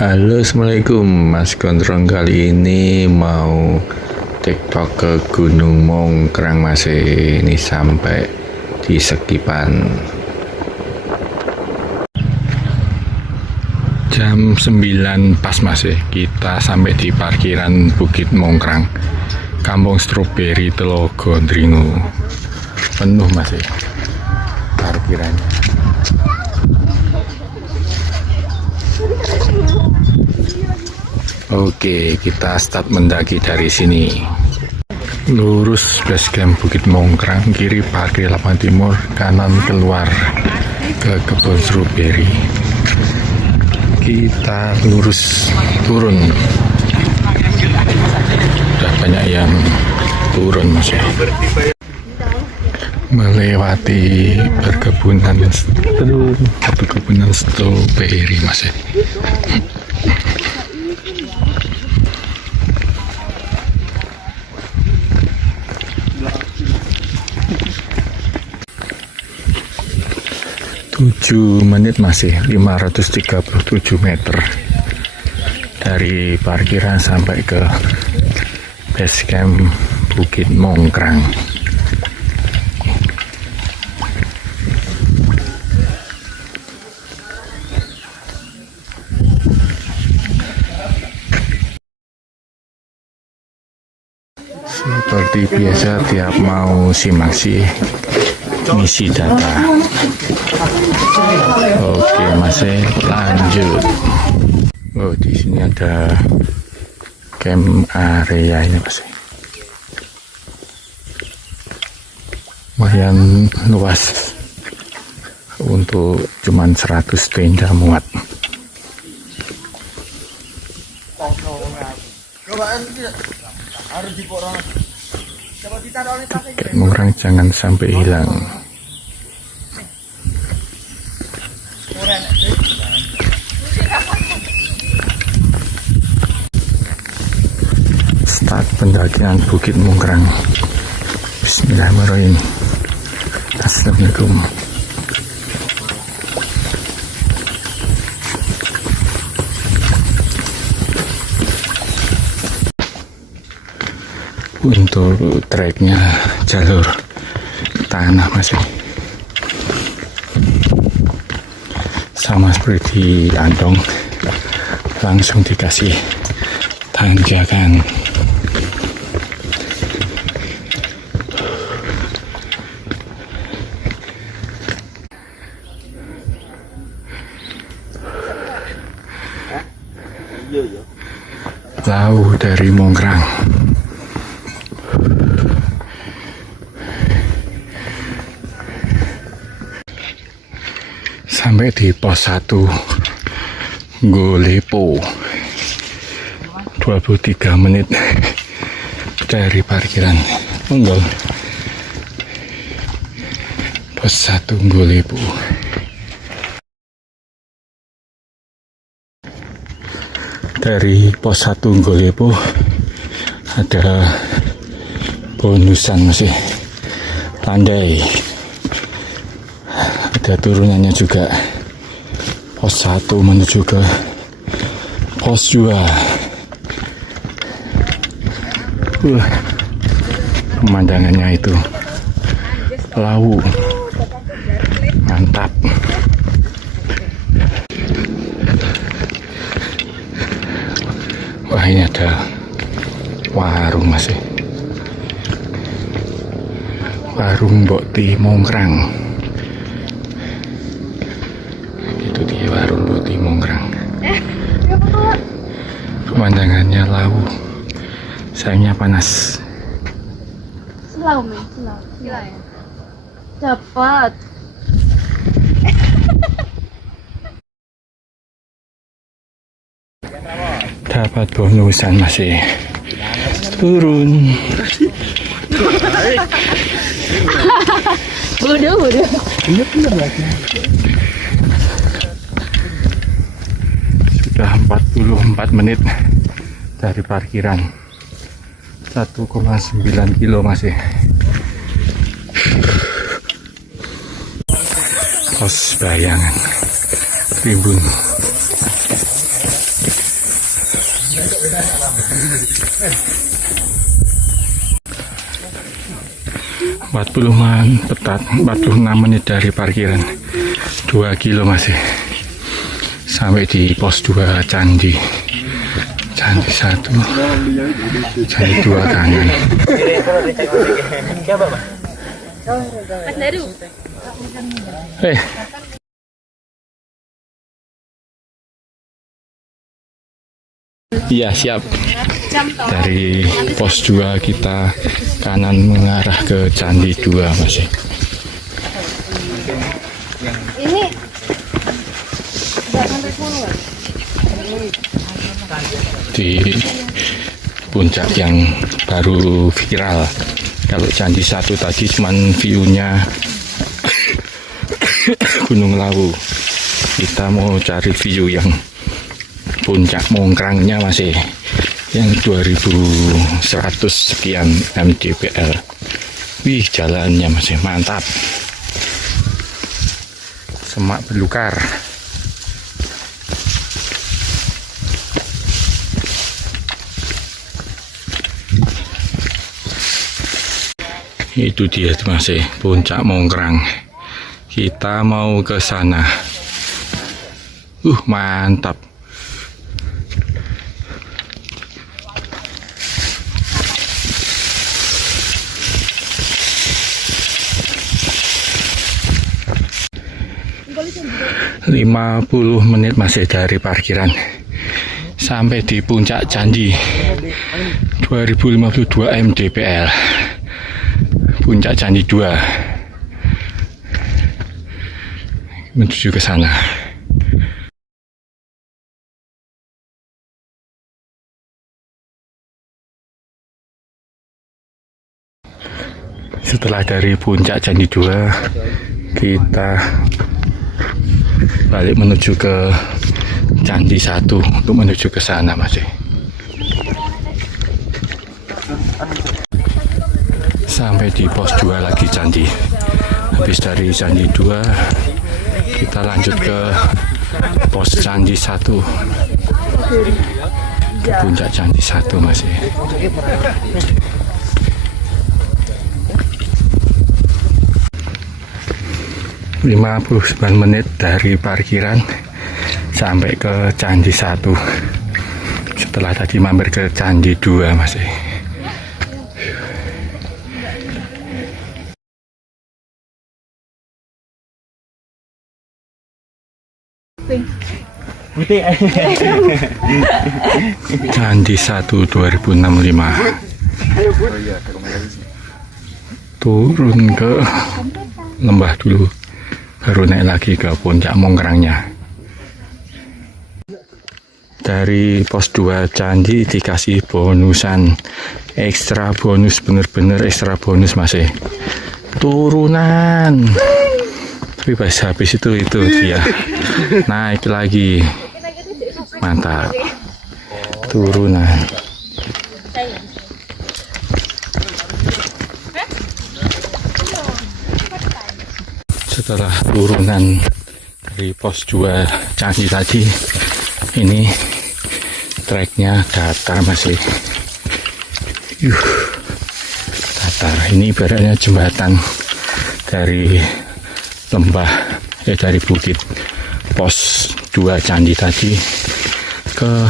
Halo, assalamualaikum Mas Gondrong. Kali ini mau TikTok ke Gunung Mongkrang Mas. Ini sampai di Sekipan. Jam 9 pas Mas. Kita sampai di parkiran Bukit Mongkrang, Kampung Stroberi Telogo Ndringu. Penuh Mas parkirannya. Oke, kita start mendaki dari sini. Lurus basecamp Bukit Mongkrang, kiri parkir lapangan timur, kanan keluar ke kebun stroberi. Kita lurus turun. Udah banyak yang turun Mas ya. Melewati perkebunan stroberi Mas ya. Tujuh menit masih 537 meter dari parkiran sampai ke base camp Bukit Mongkrang. Seperti biasa tiap mau simak misi data. Oke, masih lanjut. Oh, di sini ada camp area ini Mas. Lumayan luas untuk cuman 100 tenda muat. Kayak Mongkrang jangan sampai hilang. Start pendakian Bukit Mongkrang. Bismillahirrahmanirrahim. Assalamualaikum. Untuk treknya jalur tanah masih sama seperti di Andong, langsung dikasih tanjakan. Jauh dari Mongkrang. Sampai di pos 1 Golepo, 23 menit dari parkiran Unggul. Pos 1 Golepo. Dari pos 1 Golepo ada bonusan masih landai. Ada turunannya juga. Pos 1 menuju ke pos 2. Pemandangannya itu laut, mantap. Wah, ini ada warung masih. Warung Bokti Mongkrang. Itu dia warung Bokti Mongkrang. Pemandangannya laut. Sayangnya panas. Selau men, selau. Gila ya. Dapat. Dapat bonusan masih. Turun. Bodoh. Iya benar lagi. Sudah 44 menit dari parkiran. 1,9 kilo masih. Pos Bayangan Rimbun. Tepat 46 menit dari parkiran, 2 kilo masih sampai di pos 2 Candi 1, Candi 2 kanan. Iya siap. Dari pos 2 kita kanan mengarah ke Candi 2 masih. Ini nggak sampai sana. Di puncak yang baru viral. Kalau Candi 1 tadi cuman view-nya Gunung Lawu. Kita mau cari view yang puncak Mongkrangnya masih, yang 2100 sekian mdpl. Wih, jalannya masih mantap, semak belukar. Itu dia masih puncak Mongkrang. Kita mau ke sana. Mantap. Lima 50 menit masih dari parkiran sampai di puncak Candi 2052 mdpl, puncak Candi 2, menuju ke sana. Setelah dari puncak Candi 2, kita balik menuju ke Candi 1 untuk menuju ke sana masih. Sampai di pos 2 lagi Candi. Habis dari Candi 2 kita lanjut ke pos Candi 1, ke puncak Candi 1 masih. 59 menit dari parkiran sampai ke Candi 1. Setelah tadi mampir ke Candi 2 masih. Candi 1 2065. Turun ke lembah dulu, baru naik lagi ke puncak Mongkrangnya. Dari pos 2 Candi dikasih bonusan, ekstra bonus, bener-bener ekstra bonus masih. Turunan. Tapi pas habis itu dia naik lagi. Mantap. Turunan. Setelah turunan dari pos 2 Candi tadi, ini treknya datar masih. Datar. Ini ibaratnya jembatan dari lembah, dari bukit pos 2 Candi tadi ke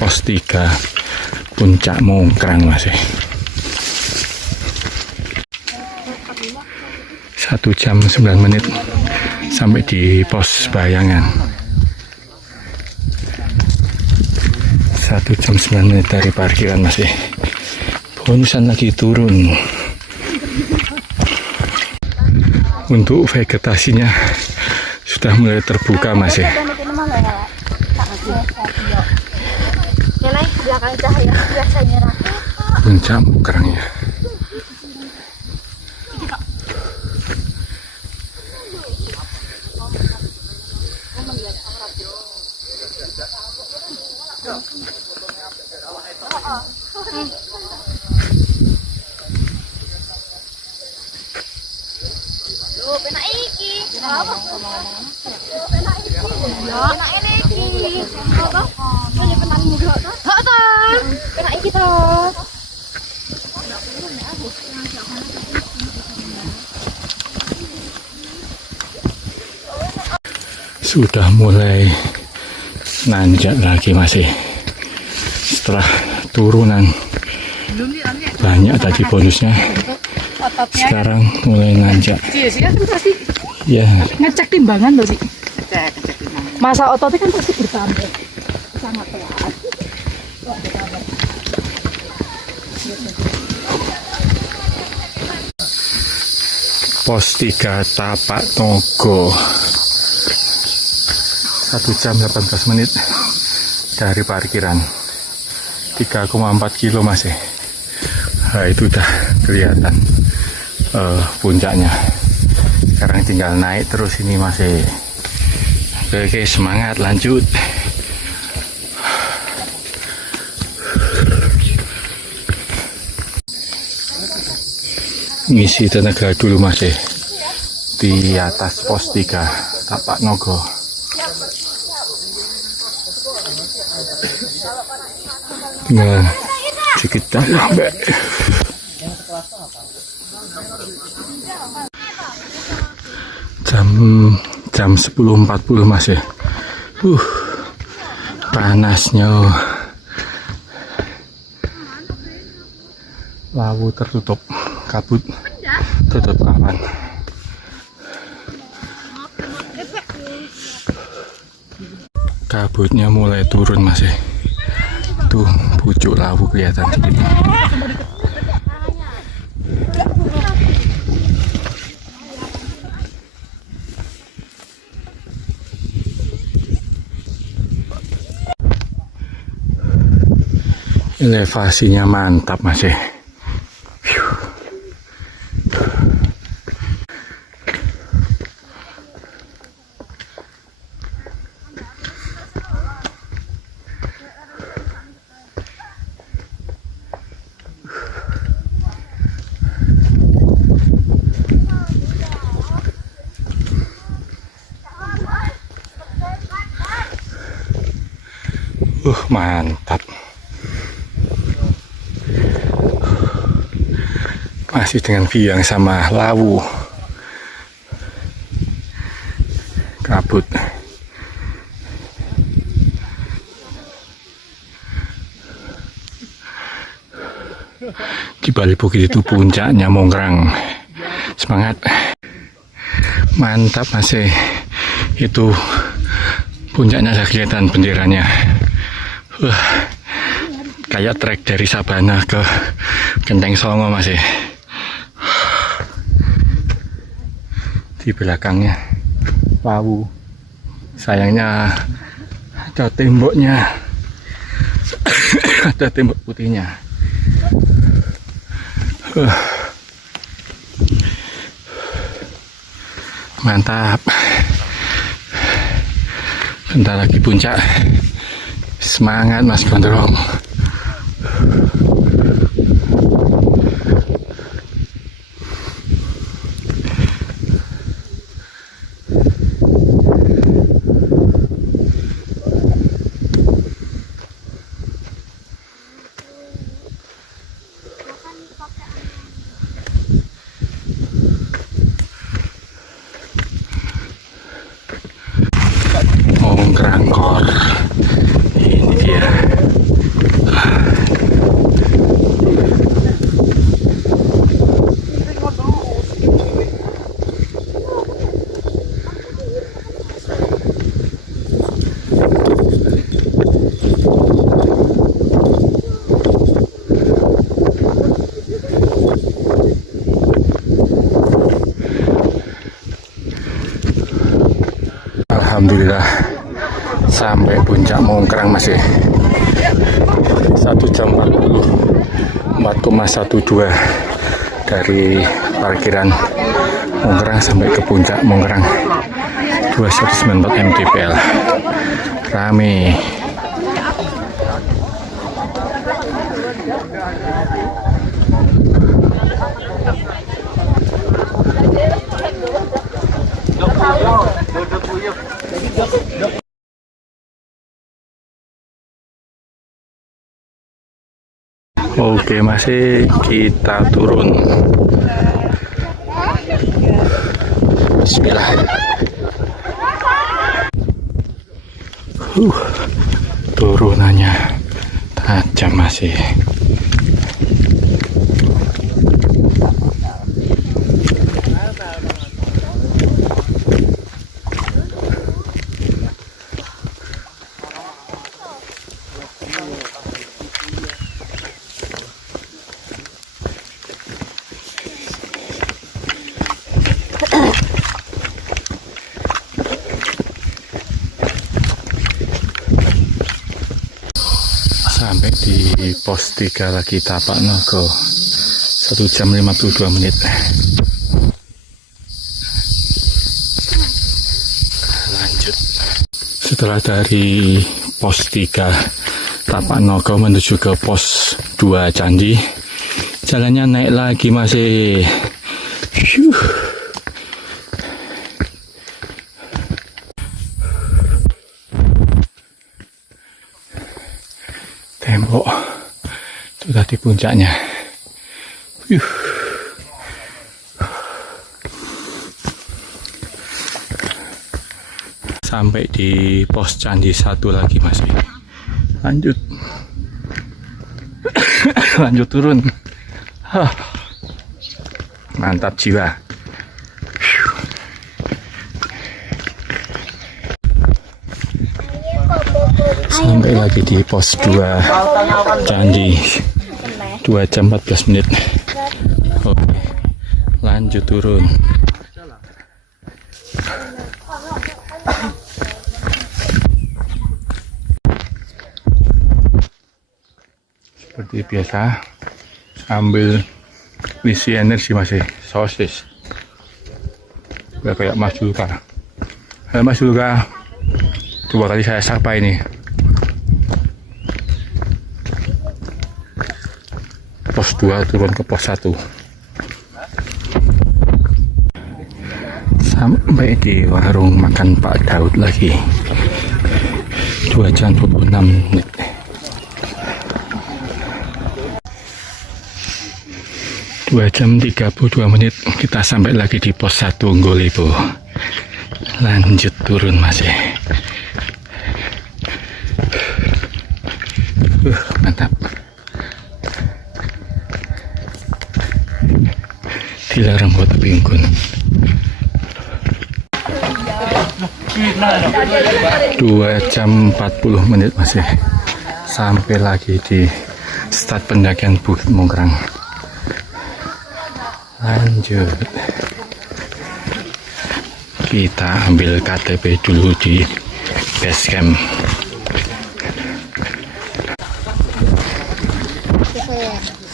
pos 3 puncak Mongkrang masih. 1 jam 9 menit sampai di pos Bayangan. 1 jam 9 menit dari parkiran masih. Bonusan lagi turun. Untuk vegetasinya sudah mulai terbuka masih. Belakang cahaya biasanya Puncak Mongkrangnya. toh. Sudah mulai nanjak lagi masih. Setelah turunan banyak tadi bonusnya, sekarang mulai nanjak. Iya kan pasti Ya, ngecek timbangan loh sih. Masa ototnya kan pasti bertambah. Sangat pelan. pos 3 Tapak Nogo. 1 jam 18 menit dari parkiran. 3,4 kilo masih. Nah, itu udah kelihatan puncaknya. Sekarang tinggal naik terus ini masih. Oke, semangat lanjut. Ngisi tenaga dulu masih di atas pos 3 Tapak Nogo. Tinggal sedikit dah sampai. Jam 10.40 masih. Panasnya. Lawu tertutup kabut, tutup awan. Kabutnya mulai turun masih. Tuh pucuk lawu kelihatan sedikit. Elevasinya mantap masih. Mantap. Masih dengan view yang sama, lawu, kabut. Di balik bukit itu puncaknya Mongkrang. Semangat. Mantap masih. Itu puncaknya ada kelihatan benderanya. Kayak trek dari Sabana ke Genteng Songo masih. Di belakangnya lawu. Sayangnya ada temboknya. Ada tembok putihnya. Mantap. Bentar lagi puncak. Semangat Mas Gondrong. Mongkrangkor. Ini dia. Alhamdulillah sampai puncak Mongkrang masih 1 jam 4,12 dari parkiran Mongkrang sampai ke puncak Mongkrang 2194 mdpl. Rame. Oke, masih kita turun. Bismillah. Turunannya tajam masih. Sampai di pos 3 lagi Tapak Nogo, 1 jam 52 menit. Lanjut. Setelah dari pos 3 Tapak Nogo menuju ke pos 2 Candi, jalannya naik lagi masih. Tembok sudah di puncaknya. Sampai di pos Candi 1 lagi masih. Lanjut. Lanjut turun. Mantap jiwa. Sampai lagi di pos 2 Candi, 2 jam 14 menit. Oke, lanjut turun. Seperti biasa, sambil isi energi masih sosis. Udah kayak Mas Julka. Mas Julka, 2 kali saya sapa ini. Pos 2 turun ke pos 1. Sampai di warung makan Pak Daud lagi, 2 jam 26 menit. Dua jam 32 menit kita sampai lagi di pos 1 Nggolepo. Lanjut turun masih. Mantap. Dilarang buat bingkun. 2 jam 40 menit masih sampai lagi di start pendakian Bukit Mongkrang. Lanjut, kita ambil KTP dulu di base camp.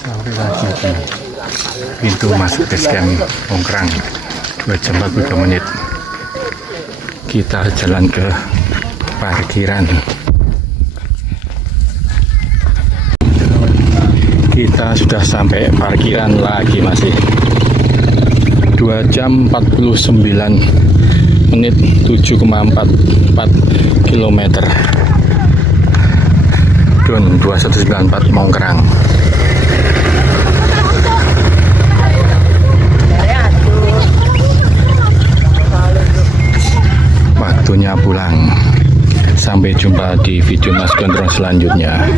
Sampai lagi di pintu masuk base camp Mongkrang, 2 jam 42 menit. Kita jalan ke parkiran. Kita sudah sampai parkiran lagi masih. 2 jam 49 menit, 7,44 km. Drone 2194 Mongkrang. Waktunya pulang. Sampai jumpa di video Mas Gondrong selanjutnya.